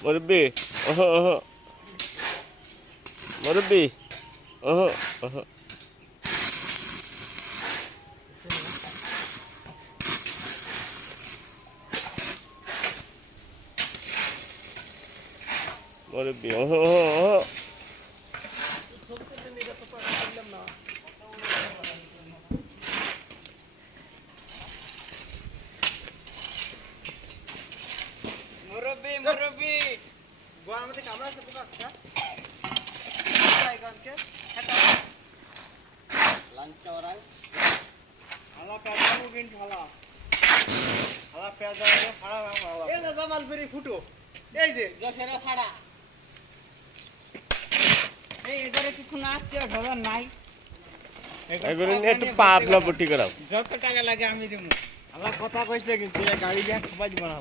মুরব্বি ওহো ওহো মুরব্বি ওহো ওহো মুরব্বি ওহো ওহো ওহো মুরব্বি মুরব্বি গোয়ার মধ্যে কামড়া আছে পোকা আছে বাইগনকে খাটা লাঞ্চ ওরাই আলা পেঁয়াজও কিন্তু ভালো আলা পেঁয়াজ ফাড়া ভালো এই যে জামালপুরি ফুটো এই যে যশোরে ফাড়া এই এবারে কিছু না আসছে ধরা নাই এগুলো নিয়ে একটু পাতলা পুটি করাও যত টাকা লাগে আমি দেবো আলা কথা কইছে কিন্তু এই গাড়ি দিয়ে সবাই দিব না